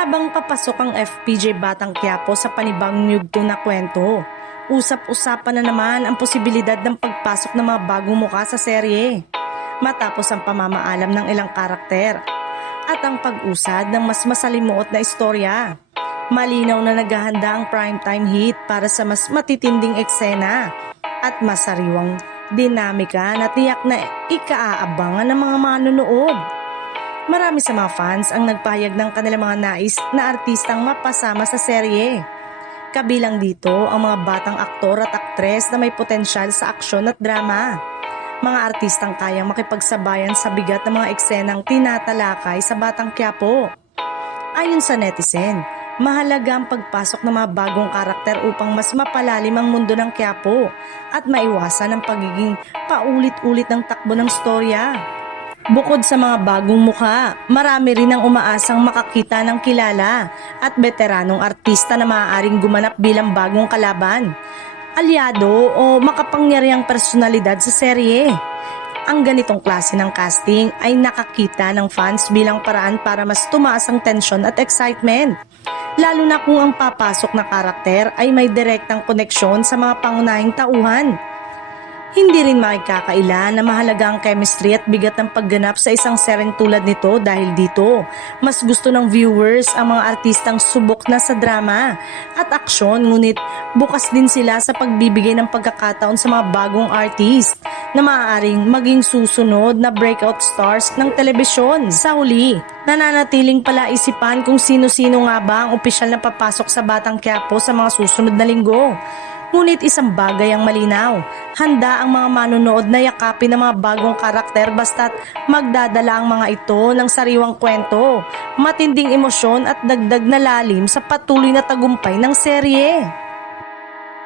Habang papasok ang FPJ Batang Quiapo sa panibagong yugto na kwento, usap-usapan na naman ang posibilidad ng pagpasok ng mga bagong muka sa serye. Matapos ang pamamaalam ng ilang karakter at ang pag-usad ng mas masalimuot na istorya. Malinaw na naghahanda ang primetime hit para sa mas matitinding eksena at masariwang dinamika na tiyak na ikaaabangan ng mga manonood. Marami sa mga fans ang nagpahayag ng kanilang mga nais na artistang mapasama sa serye. Kabilang dito ang mga batang aktor at aktres na may potensyal sa aksyon at drama. Mga artistang kayang makipagsabayan sa bigat ng mga eksenang tinatalakay sa Batang Quiapo. Ayon sa netizen, mahalaga ang pagpasok ng mga bagong karakter upang mas mapalalim ang mundo ng Quiapo at maiwasan ang pagiging paulit-ulit ng takbo ng storya. Bukod sa mga bagong mukha, marami rin ang umaasang makakita ng kilala at veteranong artista na maaaring gumanap bilang bagong kalaban, aliado o makapangyarihang personalidad sa serye. Ang ganitong klase ng casting ay nakakita ng fans bilang paraan para mas tumaas ang tensyon at excitement. Lalo na kung ang papasok na karakter ay may direktang koneksyon sa mga pangunahing tauhan. Hindi rin makikakaila na mahalaga ang chemistry at bigat ng pagganap sa isang seryeng tulad nito dahil dito, mas gusto ng viewers ang mga artistang subok na sa drama at aksyon, ngunit bukas din sila sa pagbibigay ng pagkakataon sa mga bagong artist na maaaring maging susunod na breakout stars ng telebisyon. Sa huli, nananatiling palaisipan kung sino-sino nga ba ang opisyal na papasok sa Batang Quiapo sa mga susunod na linggo. Ngunit isang bagay ang malinaw, handa ang mga manonood na yakapin ng mga bagong karakter basta't magdadala ang mga ito ng sariwang kwento, matinding emosyon at dagdag na lalim sa patuloy na tagumpay ng serye.